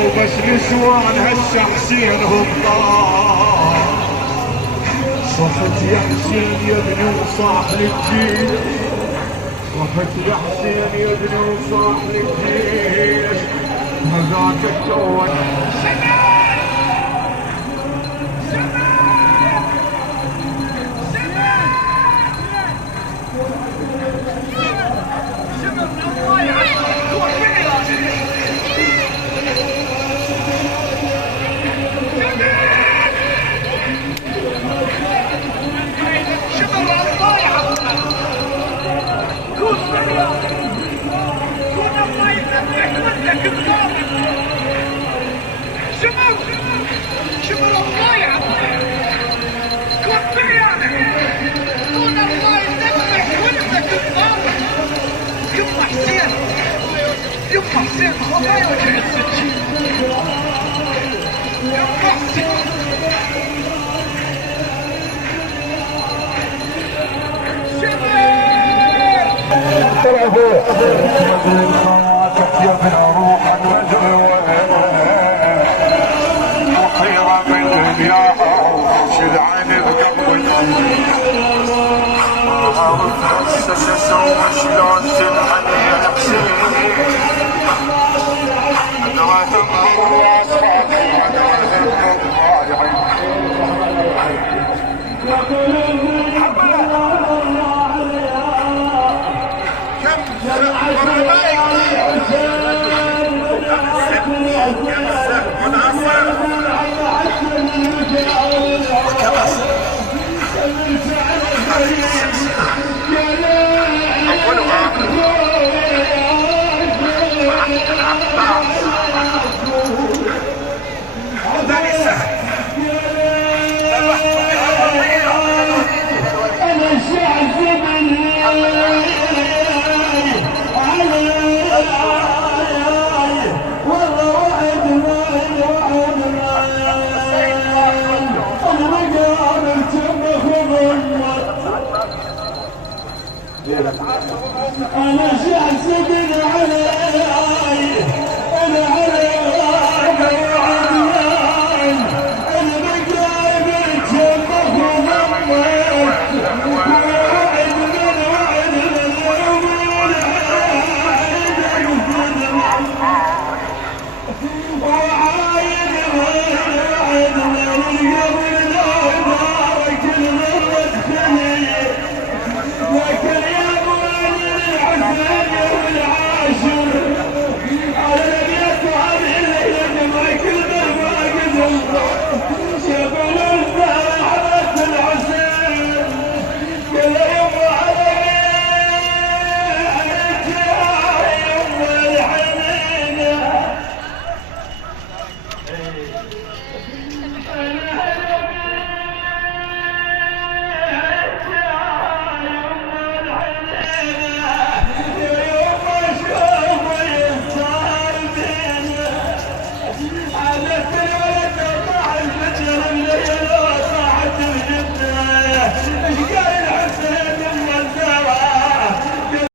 وبس نسوان هسه حسين هبطان. صحت يا حسين يا ابني وصاح للجيش، صحت يا حسين يا ابني وصاح للجيش، هذاك التوت حسين ما يوجع السكين يا حسين. يا ابن روح وخيرة من دنياها شلعان بقلبي هسه سوى شلون تنحن يا حسين ادراهم بالراس ادراهم أولها